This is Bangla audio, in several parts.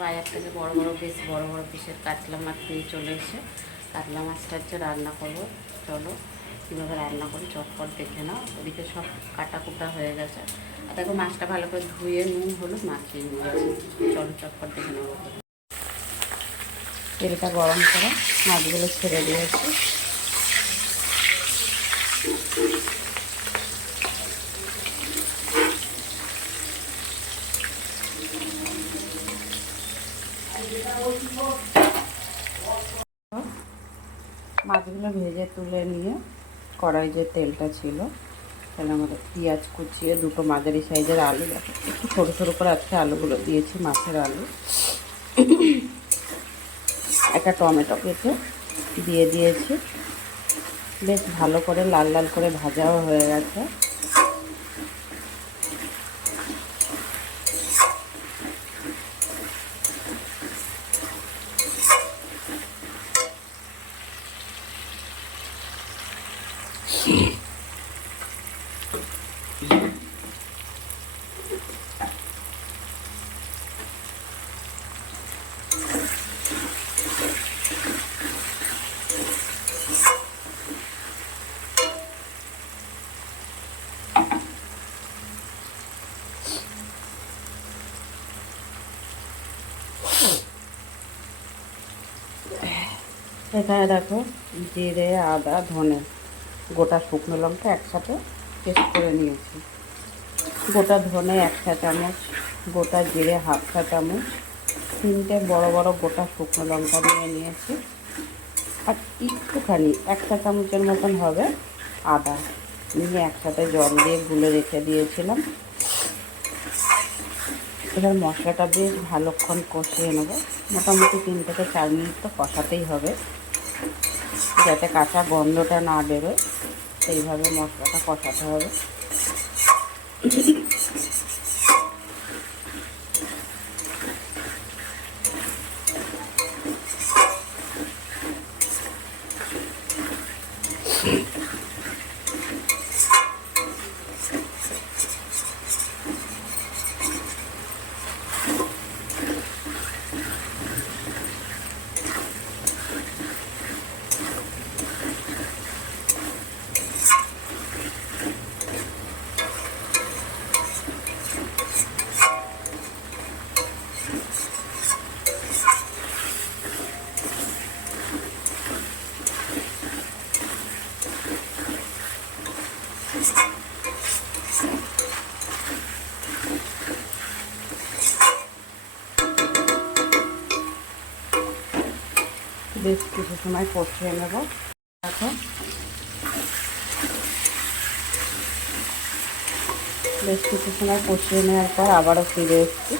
বাজার থেকে বড় বড় পিসের কাতলা মাছ দিয়ে চলে এসে কাতলা মাছটা হচ্ছে রান্না করবো। চলো কীভাবে রান্না করি চটপট দেখে নাও। ওদিকে সব কাটা কুটা হয়ে গেছে। আর দেখো মাছটা ভালো করে ধুয়ে নুন হলুদ মাখিয়ে নিয়ে গেছে। চলো চটপট দেখে নেবো। তেলটা গরম করে মাছগুলো ছেড়ে দিয়েছি। মাছগুলো ভেজে তুলে নিয়ে কড়াই যে তেলটা ছিল তাহলে আমাদের পেঁয়াজ কুচিয়ে দুটো মাঝারি সাইজের আলু, দেখো একটু ছোটো ছোটো করে আজকে আলুগুলো দিয়েছি, মাছের আলু, একটা টমেটো কেটে দিয়ে দিয়েছি। বেশ ভালো করে লাল লাল করে ভাজাও হয়ে গেছে। এখানে দেখো জিরে আদা ধনে গোটা শুকনো লঙ্কা একসাথে পেস্ট করে নিয়েছি। গোটা ধনে 1 চা চামচ, গোটা জিরে 1/2 চা চামচ, 3টে বড় বড় গোটা শুকনো লঙ্কা নিয়ে নিয়েছি। আর একটুখানি 1 চা চামচের মতন হবে আদা নিয়ে একসাথে জল দিয়ে গুলে রেখে দিয়েছিলাম। এবার মশলাটা বেশ ভালোক্ষণ কষিয়ে নেব। মোটামুটি 3 থেকে 4 মিনিট তো কষাতেই হবে, যাতে কাঁচা গন্ধটা না বেরোয়, সেইভাবে মশলাটা কষাতে হবে। বেশ কিছু সময় কষিয়ে নেব। দেখো বেশ কিছু সময় কষিয়ে নেওয়ার পর আবারও ফিরে এসেছি।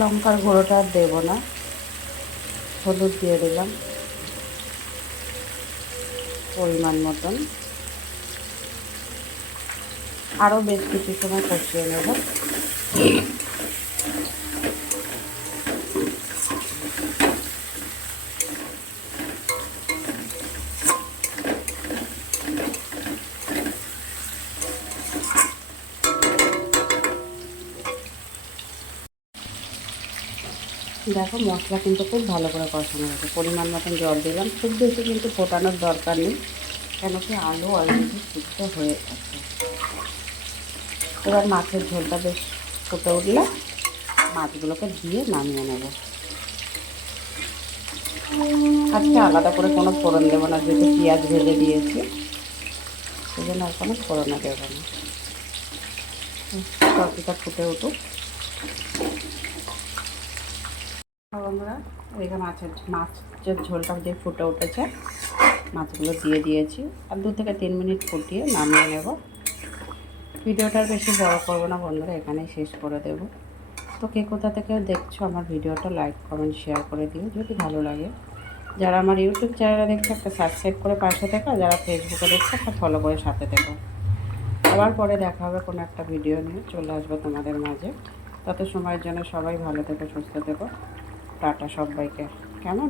লঙ্কার গুঁড়োটা আর দেবো না, হলুদ দিয়ে দিলাম পরিমাণ মতন। আরও বেশ কিছু সময় কষিয়ে নেব। দেখো মশলা কিন্তু খুব ভালো করে কষানো হয়েছে। পরিমাণ মতন জল দিলাম, খুব বেশি কিন্তু ফোটানোর দরকার নেই, কেন কি আলু অলরেডি সিদ্ধ হয়ে গেছে। এবার মাছের ঝোলটা বেশ ফুটে উঠলে মাছগুলোকে দিয়ে নামিয়ে নেব। আজকে আলাদা করে কোনো ফোড়ন দেবো না, যেহেতু পেঁয়াজ ভেজে দিয়েছি, সেই জন্য আর কোনো ফোড়নে দেবো না। তরকারিটা ফুটে উঠুক। বন্ধুরা এদিকে মাছের ঝোলটা যে ফুটে উঠেছে, মাছগুলো দিয়ে দিয়েছি। আর 2 থেকে 3 মিনিট ফুটিয়ে নামিয়ে নেব। ভিডিওটার বেশি বড় করবো না বন্ধুরা, এখানেই শেষ করে দেব। তো কে কোথা থেকে দেখছো আমার ভিডিওটা লাইক কমেন্ট শেয়ার করে দিও যদি ভালো লাগে। যারা আমার ইউটিউব চ্যানেলে দেখছো একটা সাবস্ক্রাইব করে পাশে থেকো, যারা ফেসবুকে দেখছো একটা ফলো করে সাথে থেকো। আবার পরে দেখা হবে কোনো একটা ভিডিও নিয়ে চলে আসবো তোমাদের মাঝে। তত সময়ের জন্য সবাই ভালো থেকো, সুস্থ থেকো। টাটা সবাইকে। কেমন?